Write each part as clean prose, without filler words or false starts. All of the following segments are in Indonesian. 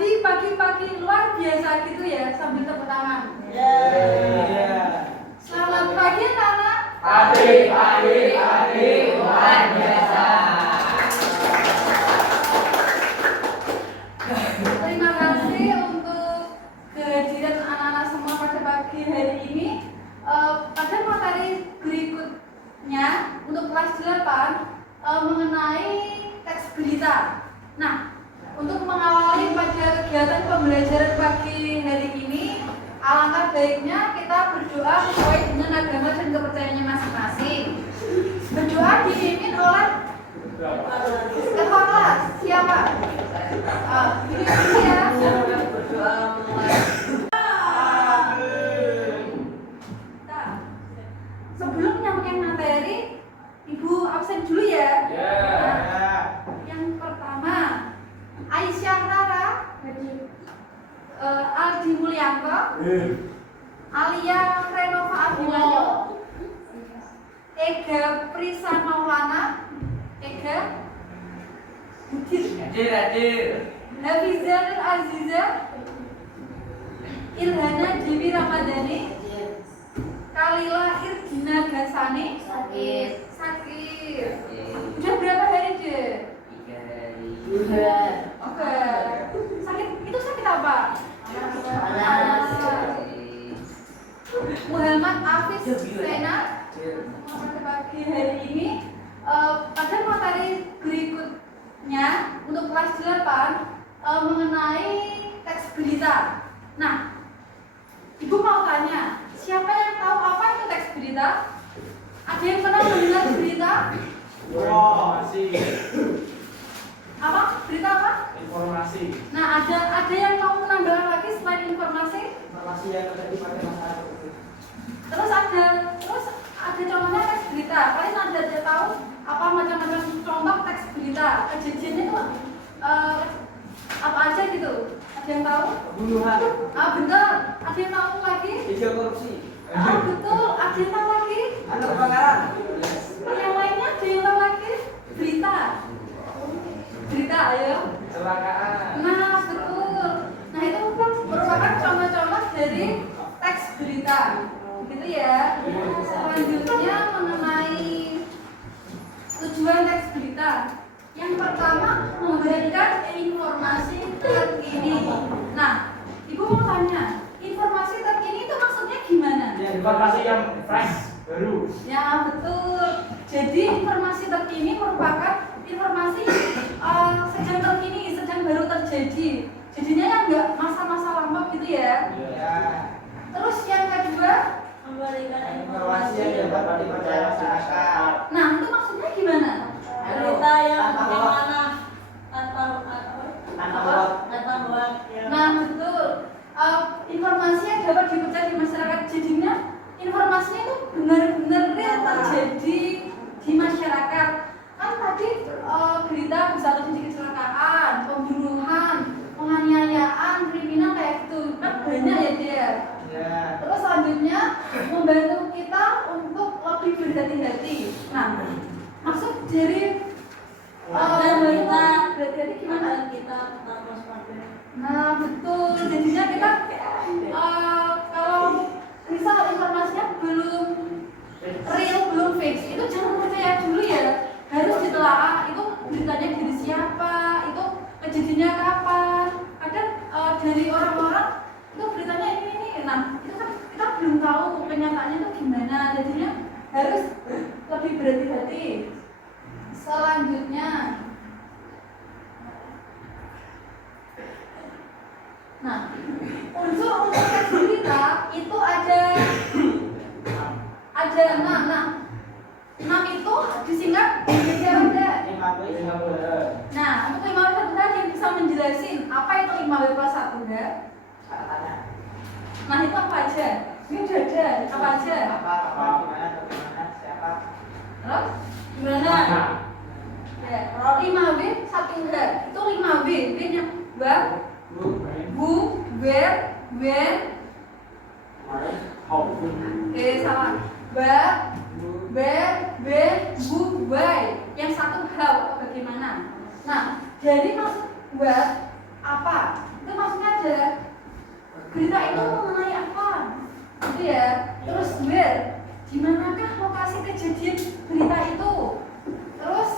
Tadi pagi-pagi luar biasa gitu ya, sambil tepuk tangan. Selamat pagi anak-anak. Pagi luar biasa. Terima kasih untuk kehadiran anak-anak semua pada pagi hari ini. Pada materi berikutnya untuk kelas 8 mengenai teks berita. Nah, untuk mengawali pada kegiatan pembelajaran pagi hari ini, alangkah baiknya kita berdoa sesuai dengan agama dan kepercayaannya masing-masing. Berdoa dipimpin oleh ketua kelas. Siapa? Ini ya. Nah, sebelum nyampein materi, Ibu absen dulu ya. Nah, yang pertama, Aisyah Rara, Aldi Mulyanto, Alia Renova Abimanyu, Ega Prisa Maulana, Ega Hadir. Hafiza Nur Aziza, Ilhana Dewi Ramadhani, Kalila Irgina Gasani. Sakit. Udah berapa hari deh? 3 hari. Oke. Sakit itu sakit apa? Muhammad Afis Sena pada pagi hari ini pada materi berikutnya untuk kelas 8 mengenai teks berita. Nah, Ibu mau tanya, siapa yang tahu apa itu teks berita? Ada yang pernah mendengar berita? Apa? Berita apa? Informasi Nah, ada yang mau menambahkan lagi selain informasi? yang terjadi pada masyarakat. Terus ada contohnya teks berita. Kalian ada tahu apa macam-macam contoh teks berita? Kejadiannya itu apa aja gitu? Ada yang tahu? Pembunuhan, Benar. Ada yang tahu lagi? video korupsi, Betul. Ada yang tahu lagi? ada kebakaran, Yang lainnya ada yang tahu lagi? Berita. Berita, ayo. kecelakaan. Nah, betul. Nah, itu merupakan contoh-contoh dari teks berita. Gitu ya. Selanjutnya mengenai tujuan teks berita. Yang pertama, memberikan informasi terkini. Nah, Ibu mau tanya, informasi terkini itu maksudnya gimana? Informasi yang fresh, baru. Ya, betul. Jadi informasi terkini merupakan informasi sedang terkini, sedang baru terjadi. Jadinya yang enggak masa-masa lama gitu ya. Terus yang kedua, Memberikan Informasi yang dapat dipercaya masyarakat. nah itu maksudnya gimana? berita yang bagaimana tanpa buat Nah, betul. Informasi yang dapat dipercaya di masyarakat, jadinya informasinya itu benar-benar real terjadi di masyarakat. Kan tadi berita bisa terjadi kecelakaan, pembunuhan, penganiayaan, kriminal kayak gitu. Kan banyak ya dia. Terus selanjutnya membantu kita untuk lebih berhati-hati. Nah, maksud dari berhati-hati gimana? kita tetap waspada. Nah, betul. Jadinya kita kalau misal informasinya belum real, belum fix, itu jangan percaya dulu ya. Harus ditelaah itu beritanya dari siapa, itu kejadiannya kapan. Kadang dari orang-orang itu beritanya ini. Nah, itu kan kita belum tahu kenyataannya itu gimana. Jadinya harus lebih berhati-hati. Selanjutnya, nah, unsur-unsur teks berita itu ada 6. 6 itu disingkat menjadi apa? Nah, untuk 5W tadi yang bisa menjelasin apa itu 5W plus 1 enggak? Nah, itu apa aja? Ini udah ada, apa aja? Terus? Gimana? Ya, 5W 1 enggak? Itu 5W, W-nya bang, bu, where, when. Salah. Bang, where, when, bu, why. Yang satu how, bagaimana. Nah, dari maksud what apa, itu maksudnya ada berita itu mengenai apa, gitu ya. Terus where, di manakah lokasi kejadian berita itu. Terus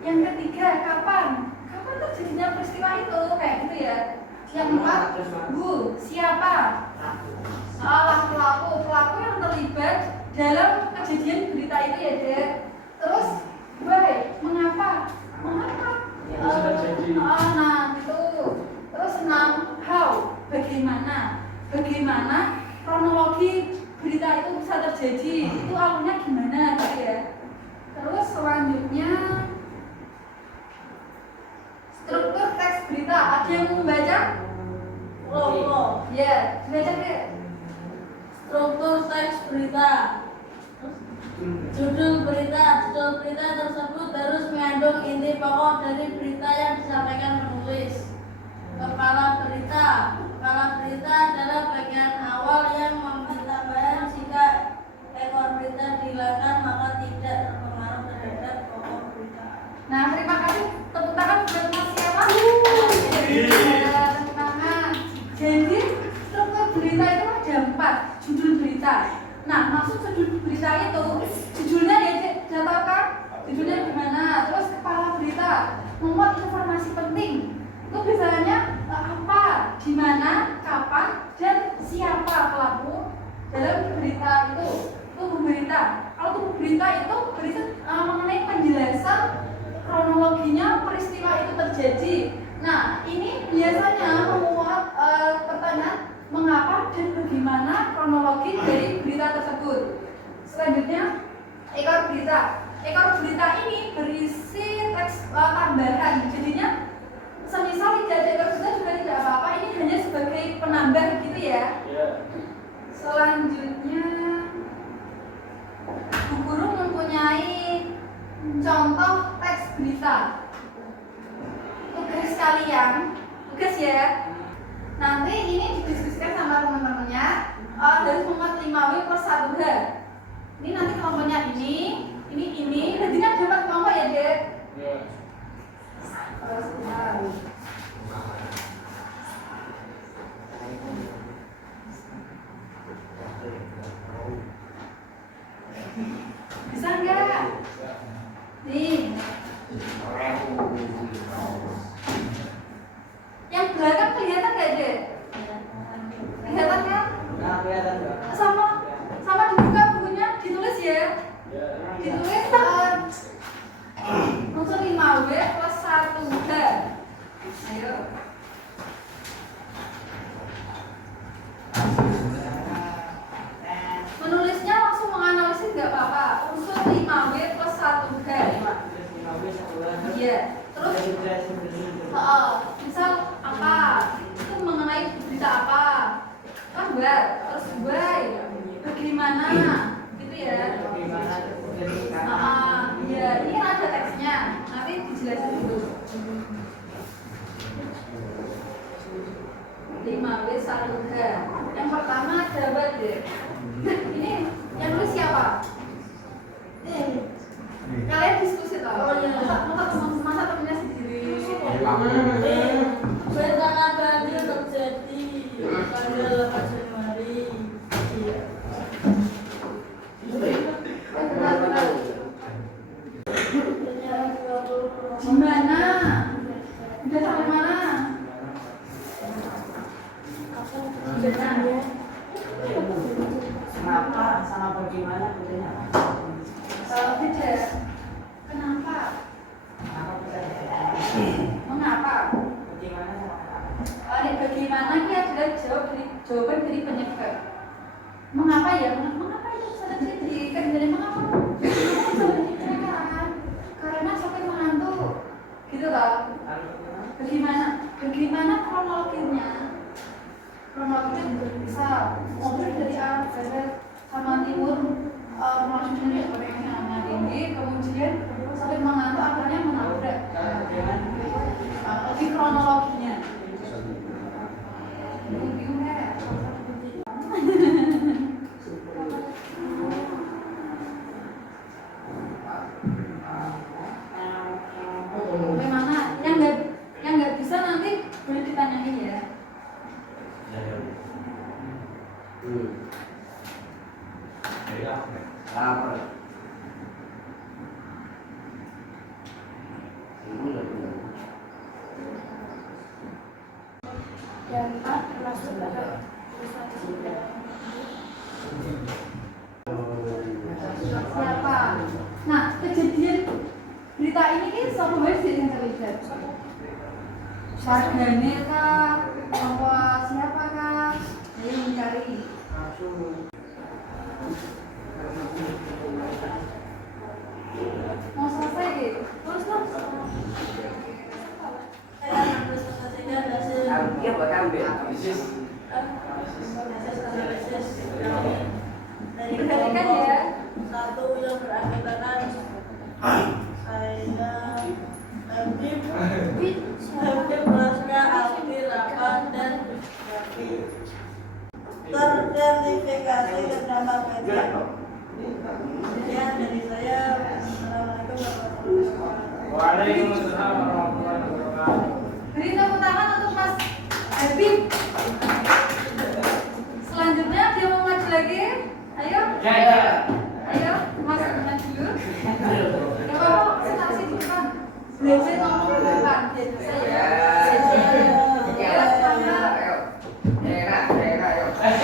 yang ketiga, kapan terjadinya peristiwa itu, kayak gitu ya. Yang keempat, who, siapa, pelaku yang terlibat dalam kejadian berita itu ya dek. Terus why, mengapa nah itu. Terus 6, how, bagaimana kronologi berita itu bisa terjadi, itu awalnya gimana gitu ya. Terus selanjutnya struktur teks berita, ada yang mau membaca? Ya, baca deh. Struktur teks berita. Judul berita tersebut harus mengandung inti pokok dari berita yang disampaikan penulis. Kepala berita adalah bagian awal yang memberi tambahan. Jika ekor berita dihilangkan maka tidak berpengaruh terhadap pokok berita. Nah, terima kasih. Tepuk tangan buat Mas siapa? Tepuk tangan. Jadi struktur berita itu ada 4, judul berita. Nah, maksud judul berita itu, judulnya ya tahu kan? Judulnya gimana? Terus kepala berita memuat informasi penting. Itu biasanya apa, di mana, kapan, dan siapa pelaku dalam berita itu. Tubuh berita. Kalau tubuh berita itu berita mengenai penjelasan kronologinya peristiwa itu terjadi. Nah, ini biasanya memuat pertanyaan mengapa dan bagaimana kronologi dari berita tersebut. Selanjutnya, ekor berita. Ekor berita ini berisi teks tambahan. Jadinya semisal tidak ada ekor berita juga tidak apa-apa. Ini hanya sebagai penambah gitu ya. Selanjutnya, Bu Guru mempunyai contoh teks berita. Tugas kalian, tugas ya. Nanti ini didiskusikan sama teman-temannya dari format 5W+1H. Ini nanti kelompoknya ini. Nanti kan dapat kelompok ya, Dek? Bisa enggak? Nih. Yang belakang kelihatan nggak, Dek? Kelihatan kan? Kelihatan nggak? Sama dibuka bukunya, ditulis ya. Ditulis unsur 5W+1H. Ayo. Menulisnya langsung menganalisis nggak apa-apa. Unsur 5W+1H. Iya. Terus misal apa? Itu mengenai berita apa? Kan buat. Terus why? Bagaimana? Gitu ya. Iya, ini kan ada teksnya. Nanti dijelasin dulu. 5W+1H. Yang pertama ada apa, Dek? Ini yang nulis siapa? Kalian diskusi tau? Masa temennya sendiri? Bencana banjir terjadi pada 8 Januari. Benar-benar. Gimana? Udah sampai mana? Kenapa sama bagaimana bedanya? Beda. Kenapa? Mengapa? Bagaimana sama kenapa? Bagaimana ini adalah jawaban dari penyebab. Mengapa ya? Mengapa itu bisa terjadi? Kan dari mengapa? Mengapa bisa terjadi kecelakaan? Karena sopir mengantuk. Gitu loh. Bagaimana kronologinya? Kronologinya bisa mobil dari A ke Z sama timur maksudnya seperti yang sangat tinggi, kemudian sopir mengantuk akhirnya menabrak. Lebih kronologinya. Bingung ya? Bagaimana? Yang nggak bisa nanti boleh ditanya. dan A termasuk pada siapa? Nah, kejadian berita ini kan sama banget sih yang terlibat. Warganet kah? Bahwa siapa kah? Ayo mencari. Mau selesai gitu? Terus lah. Saya akan presentasikan hasil Iya, buat ambil. analisis kami dari Perhatikan kelompok ya. 1 yang beranggotakan saya Habib Praska, Alfi, Rapan, dan Rafi. Terverifikasi terdapat kajian. Sekian dari saya. Assalamualaikum warahmatullahi wabarakatuh. Waalaikumsalam warahmatullahi wabarakatuh. Beri tepuk tangan untuk Mas Habib. Selanjutnya dia mau maju lagi. Ayo, Ya. ayo, Mas maju dulu. Ya kalau presentasi di depan, belajar ngomong di depan. Saya. Ayo, semangat.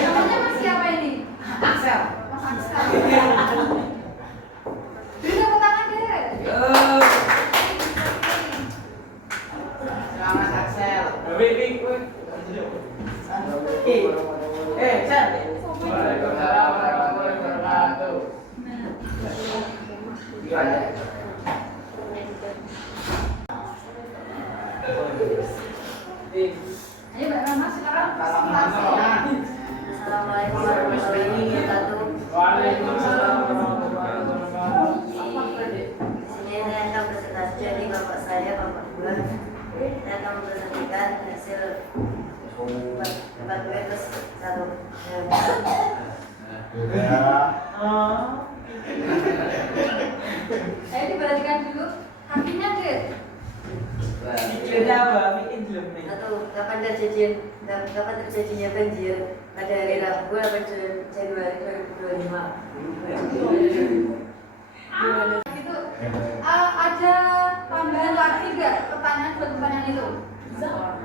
Namanya Mas siapa ini? Axel. Mas Axel. Beri tepuk tangan deh. Selamat Axel. Chan. Waalaikumsalam warahmatullahi wabarakatuh. Gimana? Ayo Mbak Rama sekarang presentasi. Assalamualaikum warahmatullahi wabarakatuh. Waalaikumsalam warahmatullahi wabarakatuh. Di sini saya akan presentasi dari bapak saya, Bapak Bulan. Saya akan mempresentasikan hasil debat plus 1. Ayo diperhatikan dulu. Hakimnya deh. Beda apa? Bikin belum nih. Kapan terjadinya banjir pada hari Rabu 8 Januari 2025? Gitu. Ada tambahan lagi nggak pertanyaan buat pertanyaan itu?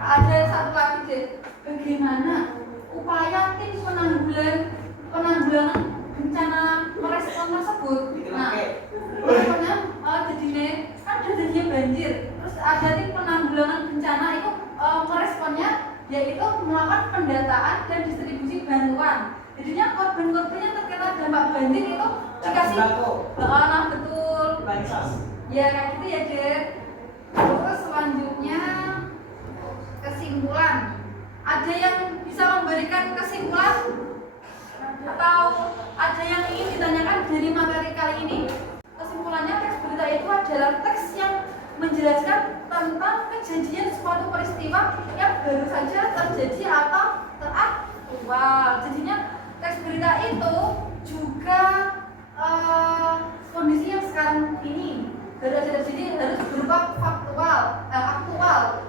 Ada satu lagi deh. Bagaimana upaya tim penanggulangan bencana merespon tersebut? Nah, pokoknya jadinya kan ada jadinya banjir. Terus ada tim penanggulangan bencana itu meresponnya yaitu melakukan pendataan dan distribusi bantuan. Jadinya korban-korban yang terkena dampak banjir itu dikasih. Nah, betul. Ya kayak gitu ya deh. Terus selanjutnya kesimpulan. Ada yang bisa memberikan kesimpulan atau ada yang ingin ditanyakan dari materi kali ini? Kesimpulannya teks berita itu adalah teks yang menjelaskan tentang kejadian suatu peristiwa yang baru saja terjadi atau teraktual. Jadinya teks berita itu juga kondisi yang sekarang ini baru saja terjadi harus berupa aktual,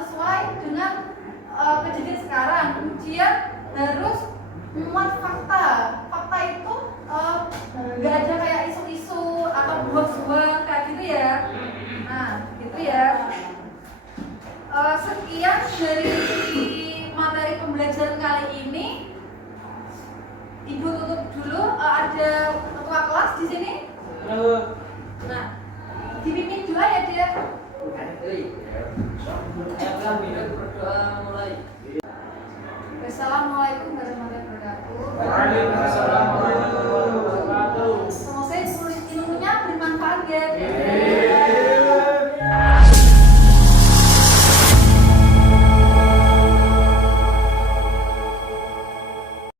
sesuai dengan kejadian sekarang. Kemudian harus memuat fakta. Fakta itu nggak ada kayak isu-isu atau buah-buah kayak gitu ya. Nah, gitu ya. Sekian dari materi pembelajaran kali ini. Ibu tutup dulu. Ada ketua kelas di sini. Nah, dipimpin dua ya dia. Assalamualaikum warahmatullahi wabarakatuh.